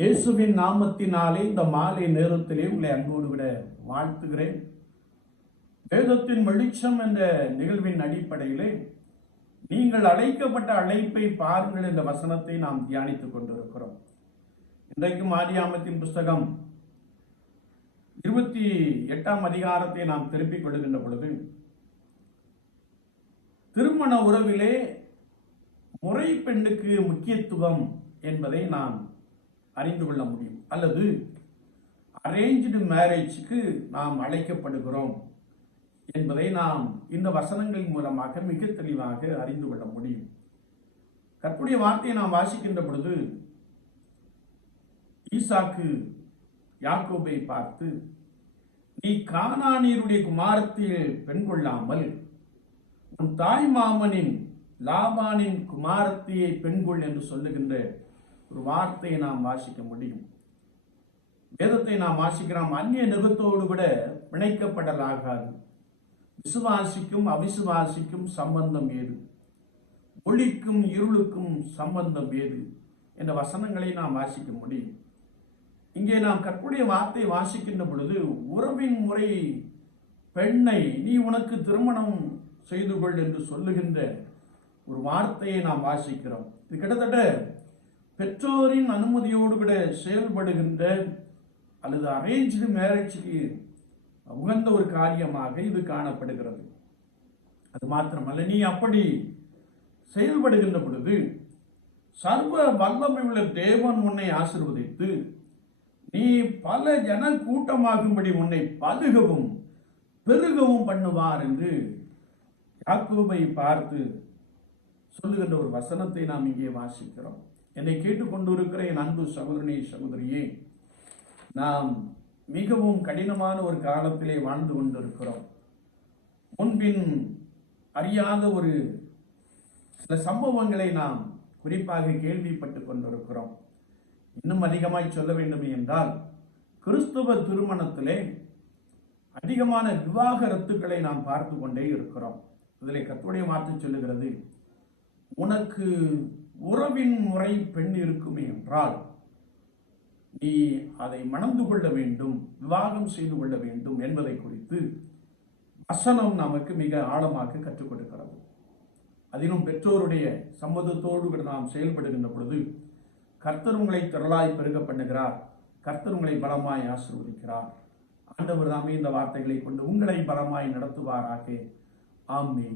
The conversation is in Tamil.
இயேசுவின் நாமத்தினாலே இந்த மாலை நேரத்திலே உங்களை அன்போடு விட வாழ்த்துகிறேன். வேதத்தின் வெளிச்சம் என்ற நிகழ்வின் அடிப்படையிலே நீங்கள் அழைக்கப்பட்ட அழைப்பை பாருங்கள் என்ற வசனத்தை நாம் தியானித்துக் கொண்டிருக்கிறோம். இன்றைக்கும் ஆதியாகமத்தின் புஸ்தகம் 28ஆம் அதிகாரத்தை நாம் திருப்பிக் கொள்கின்ற பொழுது, திருமண உறவிலே முறை பெண்ணுக்கு முக்கியத்துவம் என்பதை நாம் அறிந்து கொள்ள முடியும். அல்லது அரேஞ்ச்டு மேரேஜுக்கு நாம் அழைக்கப்படுகிறோம் என்பதை நாம் இந்த வசனங்களின் மூலமாக மிக தெளிவாக அறிந்து கொள்ள முடியும். கர்த்தருடைய வார்த்தையை நாம் வாசிக்கின்ற பொழுது, ஈசாக்கு யாக்கோபை பார்த்து, நீ கானானியருடைய குமாரத்தில் பெண் கொள்ளாமல் உன் தாய் மாமனின் லாபானின் குமாரத்தியை பெண் கொள் என்று சொல்லுகின்ற ஒரு வார்த்தையை நாம் வாசிக்க முடியும். வேதத்தை நாம் வாசிக்கிறோம். அந்நிய நுகத்தோடு கூட பிணைக்கப்படலாகாது. விசுவாசிக்கும் அவிசுவாசிக்கும் சம்பந்தம் ஏது, ஒளிக்கும் இருளுக்கும் சம்பந்தம் ஏது என்ற வசனங்களை நாம் வாசிக்க முடியும். இங்கே நாம் கர்த்தருடைய வார்த்தை வாசிக்கின்ற பொழுது, உறவின் முறை பெண்ணை நீ உனக்கு திருமணம் செய்து கொள் என்று சொல்லுகின்ற ஒரு வார்த்தையை நாம் வாசிக்கிறோம். இது கிட்டத்தட்ட பெற்றோரின் அனுமதியோடு கூட செயல்படுகின்ற அல்லது அரேஞ்ச்டு மேரேஜுக்கு உகந்த ஒரு காரியமாக இது காணப்படுகிறது. அது மாத்திரமல்ல, நீ அப்படி செயல்படுகின்ற பொழுது சர்வ வல்லமை உள்ள தேவன் உன்னை ஆசீர்வதித்து நீ பல ஜன கூட்டமாகும்படி உன்னை பலுகவும் பெருகவும் பண்ணுவார் என்று யாக்கோபை பார்த்து சொல்லுகின்ற ஒரு வசனத்தை நாம் இங்கே வாசிக்கிறோம். என்னை கேட்டுக்கொண்டிருக்கிற என் அன்பு சகோதரனே, சகோதரியே, நாம் மிகவும் கடினமான ஒரு காலத்திலே வாழ்ந்து கொண்டிருக்கிறோம். முன்பின் அறியாத ஒரு சில சம்பவங்களை நாம் குறிப்பாக கேள்விப்பட்டு கொண்டிருக்கிறோம். இன்னும் அதிகமாய் சொல்ல வேண்டும் என்றால், கிறிஸ்துவ திருமணத்திலே அதிகமான விவாகரத்துக்களை நாம் பார்த்து கொண்டே இருக்கிறோம். இதில் கர்த்தருடைய வார்த்தை சொல்லுகிறது, உனக்கு உறவின் முறை பெண் இருக்குமே என்றால் நீ அதை மணந்து கொள்ள வேண்டும், விவாகம் செய்து கொள்ள வேண்டும் என்பதை குறித்து வசனம் நமக்கு மிக ஆழமாக கற்றுக் கொடுக்கிறது. அதிலும் பெற்றோருடைய சம்மதத்தோடு நாம் செயல்படுகின்ற பொழுது கர்த்தர் உங்களை திரளாய் பெருக பண்ணுகிறார். கர்த்தர் உங்களை பலமாய் ஆசீர்வதிக்கிறார். ஆண்டவர் தாமே இந்த வார்த்தைகளை கொண்டு உங்களை பலமாய் நடத்துவாராக. ஆமென்.